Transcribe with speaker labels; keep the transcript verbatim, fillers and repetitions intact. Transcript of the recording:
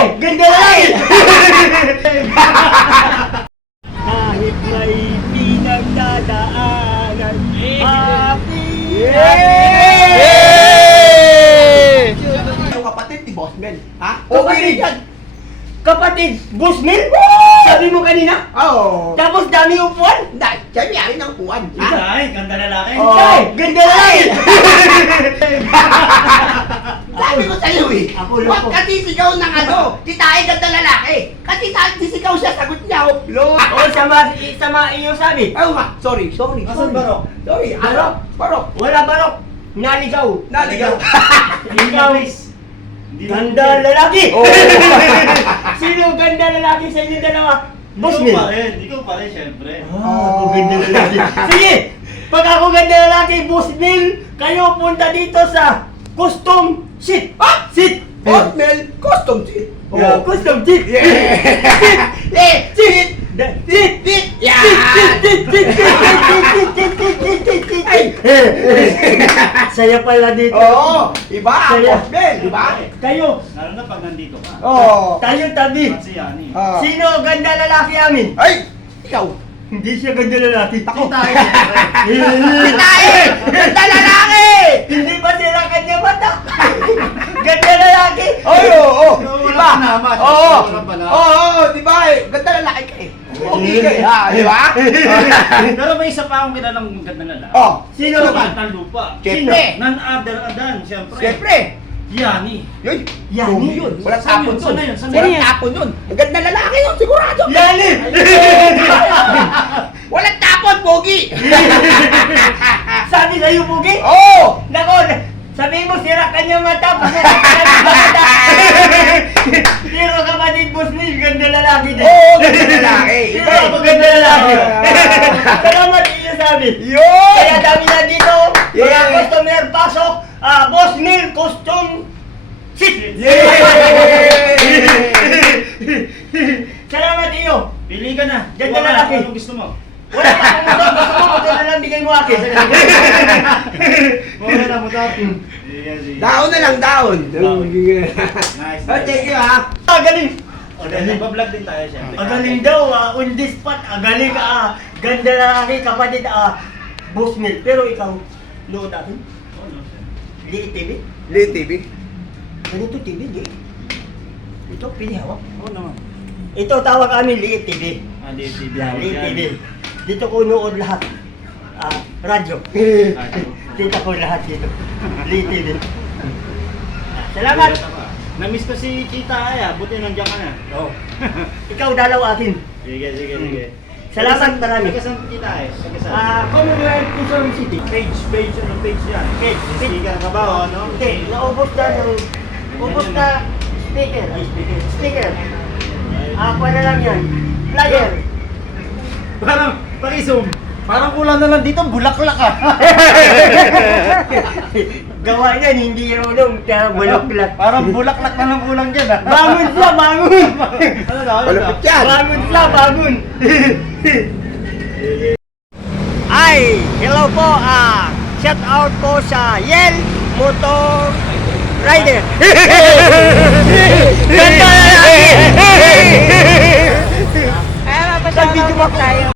Speaker 1: Ganda lalaki! Kahit may pinagdadaanan, happy!
Speaker 2: Yung kapatid ni Boss Mel, ha?
Speaker 1: Okay rin yan. Kapatid, Boss Mel? Sabi mo kanina?
Speaker 2: Oo.
Speaker 1: Tapos dami upuan?
Speaker 2: Hindi, siya may ng upuan.
Speaker 3: Ay, ganda lalaki.
Speaker 2: Oo.
Speaker 1: Ay, ganda lalaki!
Speaker 2: Sabi ko sa'yo eh,
Speaker 1: Ako lang
Speaker 2: huwag
Speaker 1: po.
Speaker 2: ka sisigaw ng ano, titae ganda lalaki. Kasi sa sisigaw siya, sagot niya, oh, lo.
Speaker 1: O, sama, sama iyong sabi.
Speaker 2: Ayaw nga, sorry, sorry,
Speaker 3: Asan
Speaker 2: sorry.
Speaker 3: barok?
Speaker 2: Sorry,
Speaker 1: Barok?
Speaker 2: ano? Barok.
Speaker 1: Wala barok. Naligaw.
Speaker 2: Naligaw.
Speaker 1: Ikaw. Ganda lalaki!
Speaker 2: Oo.
Speaker 1: Sino ang ganda lalaki sa inyo dalawa? Boss
Speaker 3: Ikaw
Speaker 1: Mel?
Speaker 3: pa rin, ikaw pa rin, syempre.
Speaker 1: Ah, ako ganda lalaki. Sige! Pag ako ganda lalaki, Boss Mel, kayo punta dito sa custom seat.
Speaker 2: Ah!
Speaker 1: Seat!
Speaker 2: Boss Mel, custom seat.
Speaker 1: Yeah, custom seat.
Speaker 2: Yeah. Eh, seat.
Speaker 1: Da- Seat!
Speaker 2: Seat. Yeah.
Speaker 1: Seat! Seat! Seat! Seat! Seat! Seat! Seat! Seat! Seat!
Speaker 2: Ay.
Speaker 1: Saya pala dito.
Speaker 2: Oo, iba,
Speaker 1: Saya.
Speaker 2: Boss Mel, di ba?
Speaker 1: Kayo,
Speaker 3: Lalo na pag nandito ka.
Speaker 2: Oo.
Speaker 1: tayo tabi.
Speaker 3: Kasi yan eh.
Speaker 2: Ah.
Speaker 1: Sino ang ganda lalaki amin?
Speaker 2: Ay, ikaw.
Speaker 1: Hindi siya ganda lalaki.
Speaker 2: Ako.
Speaker 3: tayo, syempre.
Speaker 2: Titae! Ganda lalaki!
Speaker 1: Hindi ba sila kanya mata? Ganda lalaki.
Speaker 2: Oo, oo,
Speaker 3: Wala
Speaker 2: di ba?
Speaker 3: pa naman.
Speaker 2: Oo,
Speaker 3: Wala pa naman.
Speaker 2: oo, oo, di ba? Ganda lalaki ka eh. Okay ka eh, ha, di ba?
Speaker 3: Pero may isa pa akong kilalang ganda lalaki.
Speaker 2: Oh,
Speaker 1: Sino
Speaker 2: sino
Speaker 1: ba?
Speaker 2: ba?
Speaker 3: Ng lupa.
Speaker 2: Siyempre.
Speaker 3: None other than, syempre.
Speaker 2: Siyempre.
Speaker 3: Yani.
Speaker 2: Yun,
Speaker 1: Yan,
Speaker 2: Pogi
Speaker 1: yun.
Speaker 2: yun. Walang
Speaker 3: Saan
Speaker 2: tapon
Speaker 3: yun? Saan na yun?
Speaker 2: yun.
Speaker 3: Saan na
Speaker 2: Walang
Speaker 1: yun?
Speaker 2: tapon yun. Ganda lalaki yun, sigurado.
Speaker 1: Yani!
Speaker 2: Walang tapon, Pogi.
Speaker 1: Sabi sa'yo, Pugi?
Speaker 2: Oo.
Speaker 1: Nako, sabihin mo, sira kanya mata. Pasira kanya mata. Sino kapatid, Boss Mel? Ganda lalaki din.
Speaker 2: Oo, ganda lalaki.
Speaker 1: Sino ako ganda lalaki? Salamat iyo sabi.
Speaker 2: Yun.
Speaker 1: Kaya dami na dito, mga
Speaker 2: Yeah.
Speaker 1: customer pasok, ah, Boss Mel Custom Seat. Salamat iyo.
Speaker 3: Pili ka na.
Speaker 1: Ganda
Speaker 3: Kuha ka na
Speaker 1: lalaki.
Speaker 3: kung Anong gusto mo?
Speaker 1: Wala pa akong mutok. Gusto mo, ito na lang bigay mo akin.
Speaker 3: Kuha ka na, mutak. Sige, sige.
Speaker 2: Daon na lang, daon.
Speaker 3: Daon.
Speaker 2: Nice. Oh, thank you, ha.
Speaker 1: Ah, galing.
Speaker 3: O, dahil nagpa-vlog din tayo, syempre.
Speaker 1: Ang galing daw, ah, on the spot. Ang galing, ah, ganda lalaki, kapatid, ah, Boss Mel. Pero ikaw, noon natin,
Speaker 3: Oo, no, syempre.
Speaker 1: Liit T V.
Speaker 2: Lee T V.
Speaker 1: Ganito T V, di. Ito, pinihawak.
Speaker 3: Oo naman.
Speaker 1: Ito, tawag kami Liit T V.
Speaker 3: Ah, di, di, di.
Speaker 1: Yan, Liit T V. Dito ko nood lahat. Ah, radyo. Dito ko lahat dito. Liit T V. Ah, Salamat.
Speaker 3: Na-miss ko si Kita ay ah. Buti nandiyan ka na.
Speaker 1: Oh. Ikaw dalaw akin.
Speaker 3: Sige, sige,
Speaker 1: Hmm.
Speaker 3: sige.
Speaker 1: Salamat marami.
Speaker 3: Tagasan kita eh. Tagasan.
Speaker 1: Ah, Commonwealth Quezon City.
Speaker 3: Page, page, anong page yan?
Speaker 1: Page, page.
Speaker 3: Sticker ka ba o ano?
Speaker 1: Hindi, naubos na ng... Ubos na sticker. Ay, sticker. Sticker. Ah, na lang yan. Flyer.
Speaker 3: Parang, paki-zoom. Parang kulang na lang dito, bulaklak ah.
Speaker 1: Gawa niyan, hindi rolong, kaya bulaklak.
Speaker 3: Parang bulaklak na lang kulang dyan ah.
Speaker 1: Bangon siya, bangon!
Speaker 3: Ano na, ano na?
Speaker 2: Malapit yan.
Speaker 1: Bangon siya, bangon! Ay, hello po, ah, shout out po sa Yel Motor Rider. Ganda na lagi! Ay, video mo tayo.